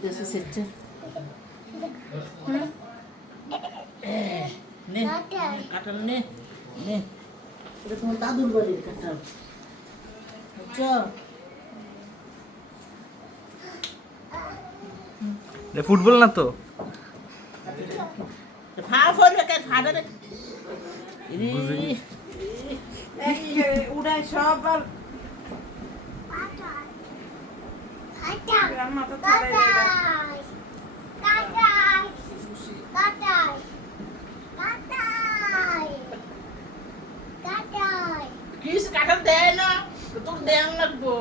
হইতেছে সেচ্ছে নে কাঁঠাল নে নে এটা তোমার দাদুর বাড়ির কাঁঠাল বুঝছো ফুটবল না তো ভাড়া ফেলবে কেন ভাড়া রে উড়াই সব আর মাথা ছাড়াই কিস কাঁঠাল দেয় না তোর দেয় লাগবো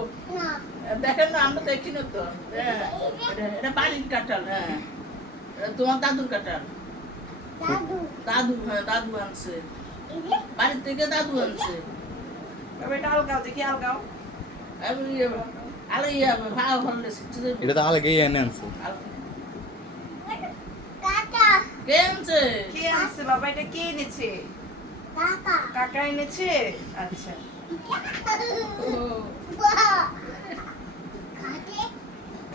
দেখেন না আমরা দেখি না তো এটা বাড়ির কাঁঠাল হ্যাঁ এটা তোমার দাদুর কাঁঠাল দাদু হ্যাঁ দাদু আনছে বাড়ির থেকে দাদু আনছে এটা আলগাও দেখি আলগাও ভাড়া ফেললে এটা তো আলাগেই এনে আনছে কে আনছে কে আনছে বাবা এটা কে এনেছে কাকা এনেছে আচ্ছা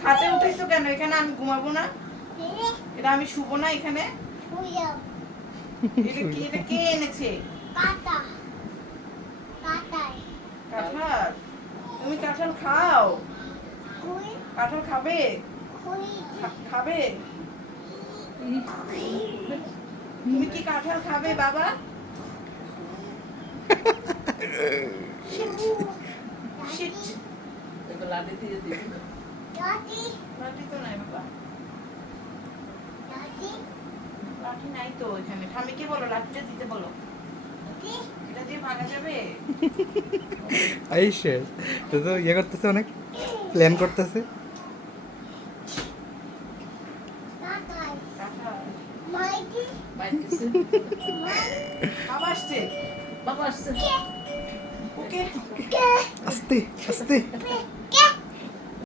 খাতে উঠেছো কেন এখানে আমি ঘুমাবো না এটা আমি শুবো না এখানে এটা কে এনেছে কাঁঠাল তুমি কাঁঠাল খাও কাঁঠাল খাবে খাবে তুমি কি কাঁঠাল খাবে বাবা Shit. লাঠি দিয়ে দিবি লাঠি তো নাই বাবা লাঠি নাই তো এখানে ঠামিকে বলো লাঠিটা দিতে বলো এটা দিয়ে ভাগা যাবে আইসে তো তো ইয়ে করতেছে অনেক প্ল্যান করতেছে বাবা আসছে বাবা আসছে ওকে আস্তে আস্তে